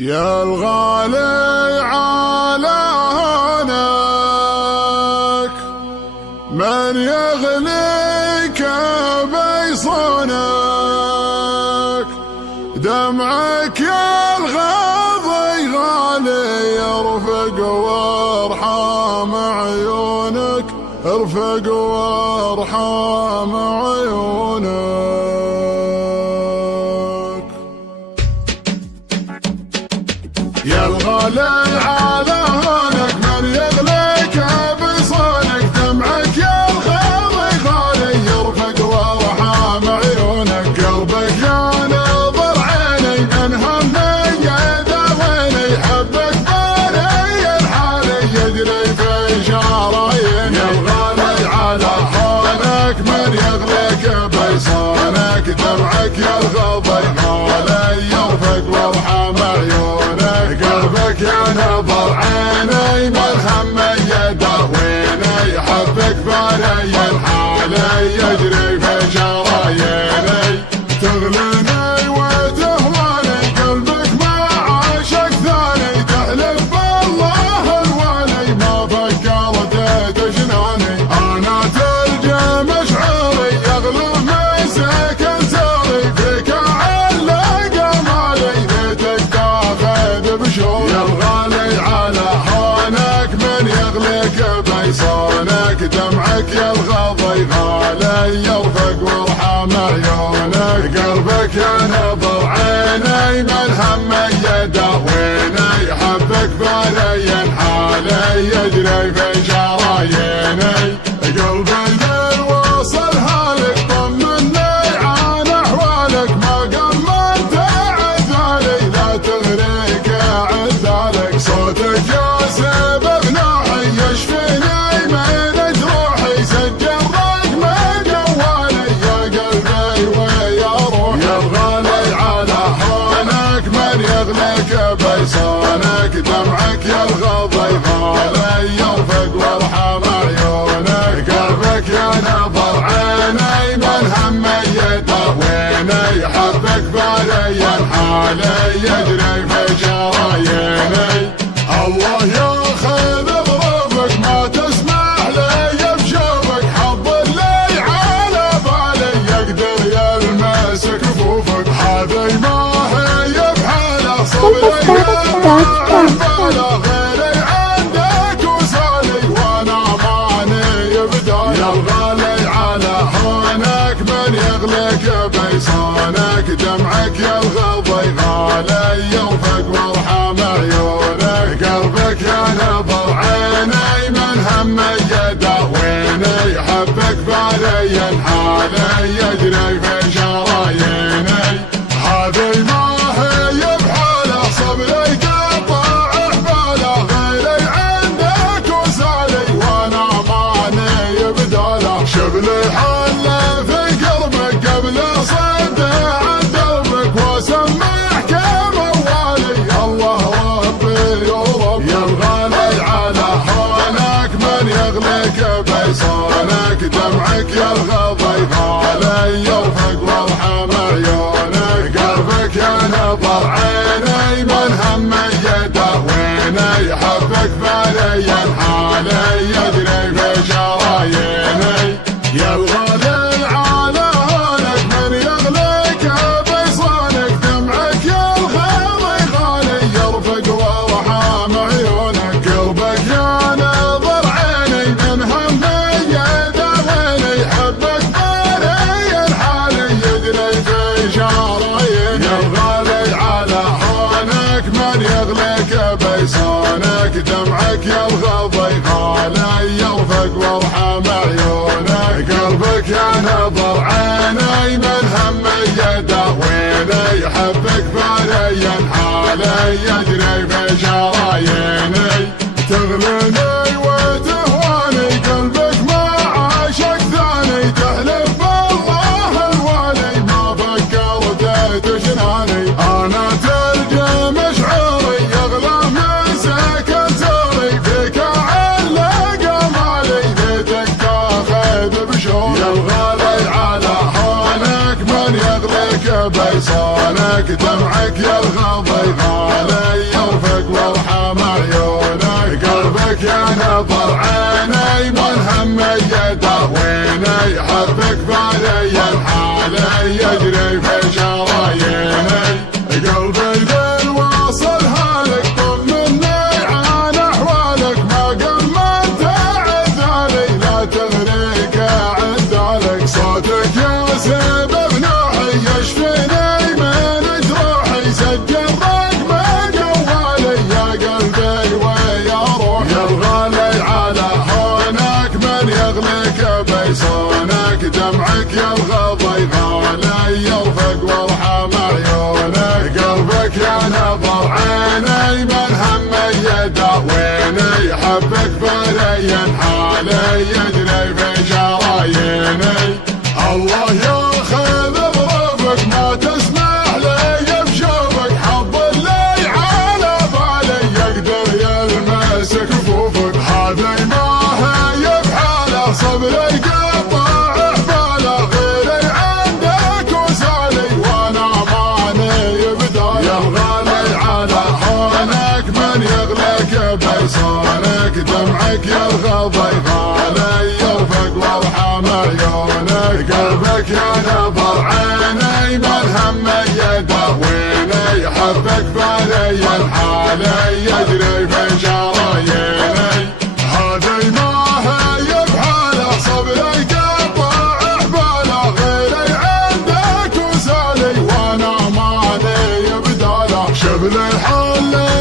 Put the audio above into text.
يا الغالي على هونك من يغليك بيصونك، دمعك يا الغاضي غالي يرفق وارحام عيونك، ارفق وارحام عيونك. يا الغالي على هونك من يغليك بيصونك، دمعك يا الغالي غالي يرفق وارحام عيونك، قلبك يا نظر عيني من همي يداويني، حبك بالي الحالي يجري في شراييني. يا الغالي على هونك من يغليك بيصونك، دمعك يا الغالي غالي يرفق وارحام عيونك، قلبك يا نظر عيني من همي يداويني، حبك بالي الحالي يجري في شراييني. تغليني وتهواني قلبك ما عاشق ثاني، تحلف بالله الوالي ما فكرت تجناني، انا تلجم شعوري يغلى مسك ساري، فيك علق مالي ليتك تاخذ بشوري. يا الغالي على هونك من يغليك بيصونك، دمعك يا الغاضي غالي يرفق وارحام عيونك، قلبك يا نظر عيني من همي يداويني، حبك بالي الحالي يجري في شراييني. قلبي من وصل هالك طمني عن احوالك، ما قمنت عذالي لا تغريك عذالك، صوتك يا سبب نوحي يشفيني من جروحي، سجل رقم جوالي يا قلبي ويا روحي. يا الغالي على هونك من يغليك بيصونك، دمعك يا الغاضي غالي يرفق وارحام عيونك، قلبك يا نظر عيني من همي يداويني، حبك بالي الحالي يجري في شراييني. الله ياخذ بروفك ما تسمح لي بشوفك، حظ اللي على بالي يقدر يلمس كفوفك، هذي ما هي بحاله صبري باله، غيري عندك وسالي وانا ماني بدالي. يا الغالي على هونك من يغليك بيصونك، دمعك يا الغاضي غالي يرفق وارحام عيونك، قلبك يا نظر عيني من همي يداويني، حبك بالي الحالي يجري في شراييني. هذي ما هي بحاله صبري قطع حباله، غيري عندك وسالي وانا ماني بداله، شبلي حله في قلبك قبل صد عن دربك، واسمعك موالي الله ربي ورب. يا الغالي على هونك من يغليك بيصونك، دمعك يا الغاضي غالي يرفق وارحام عيونك، قلبك يا نظر عيني من همي يداويني، حبك بالي الحالي يجري في شراييني. يا الغالي على هونك من يغليك بيصونك، دمعك يا الغالي غالي يرفق وارحام عيونك، قلبك يا نظر عيني من همي يداويني، حبك بالي الحالي يجري في شراييني. يا الغالي على هونك من يغليك بيصونك، دمعك يا الغاضي غالي يرفق وارحام عيونك، قلبك يا نظر عيني من همي يداويني، حبك بالي الحالي يجري في شراييني. تغليني وتهواني قلبك ما عاشق ثاني، تحلف بالله الوالي ما فكرت تجناني، انا تلجم شعوري يغلى مسك ساري، فيك علق مالي ليتك تاخذ بشوري. يا الغالي على هونك من يغليك بيصونك، دمعك يا الغاضي غالي من هم يداويني حبك بالي الحالي يجري في شراييني قلبي ذي واصل هالك طمني عن احوالك ما قمت عذالي لا تغريك عذالك صوتك يا سبب نوحي يشفيني من جروحي سجل رقم جوالي يا قلبي ويا روحي يا الغالي على هونك من يغلك بيصونك دمعك يا الغضي غالي يرفق وارحم عيونك قلبك يا نظر عيني من هم يداويني حبك بالي حالي يجري في شراييني الله ياخذ بروفك ما تسمح لي بشوفك حظ اللي على بالي يقدر يلمس كفوفك هذي ما هي بحاله صبري قطع حباله غيري عندك وسالي وانا ماني بدالي يا الغالي على هونك من يغلك بيصونك دمعك يا الغضي غالي يرفق وارحم عيونك قلبك يا نظر عيني من هم يداويني حبك بالي الحالي يجري في شراييني هذي ما هي بحاله صبري قطع حباله غيري عندك وسالي وانا ماني بداله شبل الحل